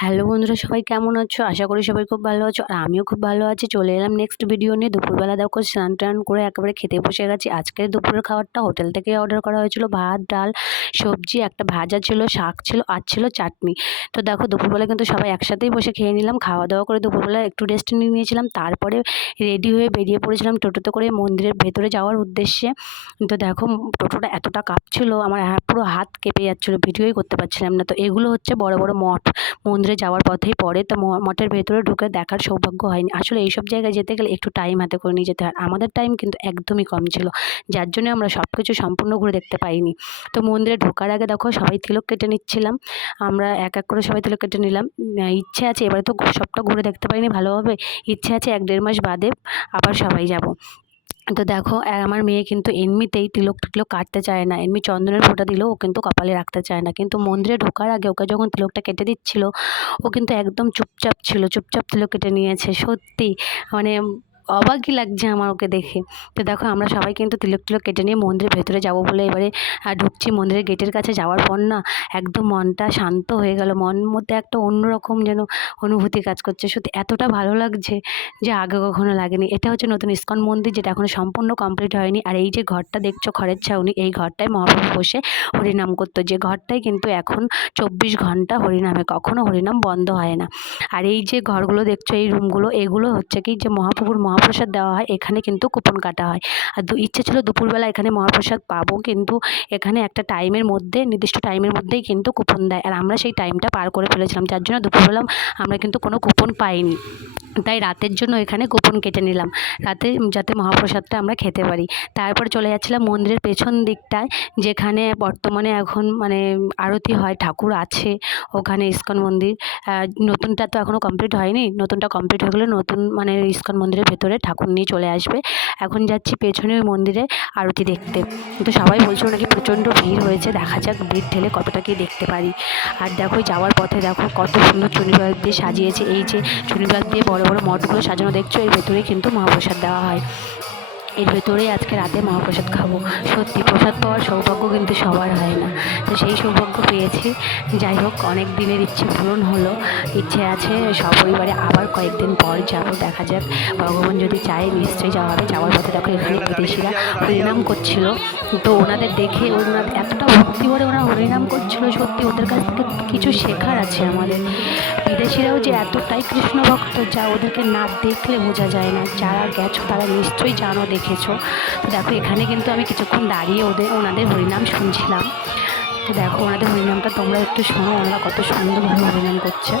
Hello বন্ধুরা, সবাই কেমন আছো? আশা করি সবাই খুব ভালো আছো আর আমিও খুব ভালো আছি। চলে এলাম নেক্সট ভিডিও নিয়ে। দুপুরবেলা দেখো স্নান টান করে একেবারে খেতে বসে গেছি। আজকের দুপুরের খাবারটা হোটেল থেকে অর্ডার করা হয়েছিল। ভাত, ডাল, সবজি, একটা ভাজা ছিল, শাক ছিল আর ছিল চাটনি। তো দেখো দুপুরবেলা কিন্তু সবাই একসাথেই বসে খেয়ে নিলাম। খাওয়া দাওয়া করে দুপুরবেলা একটু রেস্ট নিয়ে নিয়েছিলাম। তারপরে রেডি হয়ে বেরিয়ে পড়েছিলাম টোটোতে করে মন্দিরের ভেতরে যাওয়ার উদ্দেশ্যে। তো দেখো টোটোটা এতটা কাঁপছিল, আমার পুরো হাত কেঁপে যাচ্ছিলো, ভিডিওই করতে পারছিলাম না। তো এগুলো হচ্ছে বড় বড় মঠ, মন্দিরে যাওয়ার পথেই পড়ে। তো মঠের ভেতরে ঢুকে দেখার সৌভাগ্য হয়নি। আসলে এইসব জায়গায় যেতে গেলে একটু টাইম হাতে করে নিয়ে যেতে হয়। আমাদের টাইম কিন্তু একদমই কম ছিল, যার জন্য আমরা সব কিছু সম্পূর্ণ ঘুরে দেখতে পাইনি। তো মন্দিরে ঢোকার আগে দেখো সবাই তিলক কেটে নিচ্ছিলাম। আমরা এক এক করে সবাই তিলক কেটে নিলাম। ইচ্ছে আছে, এবারে তো সবটা ঘুরে দেখতে পাইনি ভালোভাবে, ইচ্ছে আছে 1-1.5 মাস বাদে আবার সবাই যাব। তো দেখো আমার মেয়ে কিন্তু এমনিতেই তিলক টিলক কাটতে চায় না, এমনি চন্দনের ফোঁটা দিলেও ও কিন্তু কপালে রাখতে চায় না। কিন্তু মন্দিরে ঢোকার আগে ওকে যখন তিলকটা কেটে দিচ্ছিল, ও কিন্তু একদম চুপচাপ ছিল, চুপচাপ তিলক কেটে নিয়েছে। সত্যি মানে অবাকই লাগছে আমার ওকে দেখে। তো দেখো আমরা সবাই কিন্তু তিলক টিলক কেটে নিয়ে মন্দিরের ভেতরে যাব বলে এবারে ঢুকছি। মন্দিরের গেটের কাছে যাওয়ার পর না একদম মনটা শান্ত হয়ে গেল, মনের মধ্যে একটা অন্যরকম যেন অনুভূতি কাজ করছে। সত্যি এতটা ভালো লাগছে যে আগে কখনো লাগেনি। এটা হচ্ছে নতুন ইস্কন মন্দির, যেটা এখনো সম্পূর্ণ কমপ্লিট হয়নি। আর এই যে ঘরটা দেখছো খড়ের ছাউনি, এই ঘরটায় মহাপ্রভু বসে হরিনাম করতো, যে ঘরটাই কিন্তু এখন 24 ঘন্টা হরিনামে, কখনো হরিনাম বন্ধ হয় না। আর এই যে ঘরগুলো দেখছো, এই রুমগুলো, এগুলো হচ্ছে কি যে মহাপ্রভুর মহাপ্রসাদ দেওয়া হয়, এখানে কিন্তু কুপন কাটা হয়। আর ইচ্ছে ছিল দুপুরবেলা এখানে মহাপ্রসাদ পাবো, কিন্তু এখানে একটা টাইমের মধ্যে, নির্দিষ্ট টাইমের মধ্যেই কিন্তু কুপন দেয়। আর আমরা সেই টাইমটা পার করে ফেলেছিলাম, যার জন্য দুপুরবেলা আমরা কিন্তু কোনো কুপন পাইনি। তাই রাতের জন্য এখানে কুপন কেটে নিলাম, রাতে যাতে মহাপ্রসাদটা আমরা খেতে পারি। তারপরে চলে যাচ্ছিলাম মন্দিরের পেছন দিকটায়, যেখানে বর্তমানে এখন মানে আরতি হয়, ঠাকুর আছে ওখানে। ইস্কন মন্দির নতুনটা তো এখনও কমপ্লিট হয়নি, নতুনটা কমপ্লিট হয়ে গেলে নতুন মানে ইস্কন মন্দিরের ভেতরে ঠাকুর নিয়ে চলে আসবে। এখন যাচ্ছি পেছনে ওই মন্দিরে আরতি দেখতে। তো সবাই বলছিল নাকি প্রচণ্ড ভিড় হয়েছে, দেখা যাক ভিড় ঠেলে কতটা কি দেখতে পারি। আর দেখো যাওয়ার পথে দেখো কত সুন্দর চুনি বাল্ব দিয়ে সাজিয়েছে। এই যে চুনি বাল্ব দিয়ে বড় বড় মঠগুলো সাজানো দেখছো, এর ভেতরে কিন্তু মহাপ্রসাদ দেওয়া হয়। এর ভেতরেই আজকে রাতে মহাপ্রসাদ খাবো। সত্যি প্রসাদ পাওয়ার সৌভাগ্য কিন্তু সবার হয় না, তো সেই সৌভাগ্য পেয়েছি। যাই হোক, অনেক দিনের ইচ্ছে পূরণ হলো। ইচ্ছে আছে সপরিবারে আবার কয়েকদিন পর যাব, দেখা যাক ভগবান যদি চায় নিশ্চয়ই যাওয়া হবে। যাওয়ার পথে দেখো এখানে বিদেশিরা হরিনাম করছিল, তো ওনাদের দেখে ওনার এতটা ভক্তি ভরে ওনারা হরিনাম করছিল, সত্যি ওদের কাছ থেকে কিছু শেখার আছে আমাদের। বিদেশিরাও যে এতটাই কৃষ্ণ ভক্ত, যা ওদেরকে না দেখলে বোঝা যায় না। যারা গেছো তারা নিশ্চয়ই জানো, দেখেছো। তো দেখো এখানে কিন্তু আমি কিছুক্ষণ দাঁড়িয়ে ওনাদের হরিনাম শুনছিলাম। তো দেখো ওনাদের হরিনামটা তোমরা একটু শোনো, ওনারা কত সুন্দরভাবে হরিনাম করছে।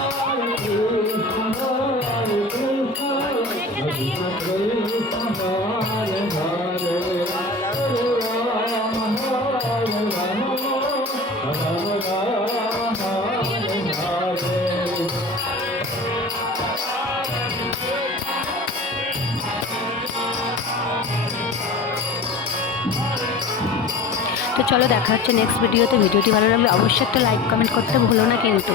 তো চলো দেখা হচ্ছে নেক্সট ভিডিওতে। ভিডিওটি ভালো লাগলে অবশ্যই একটা লাইক কমেন্ট করতে ভুলো না কিন্তু।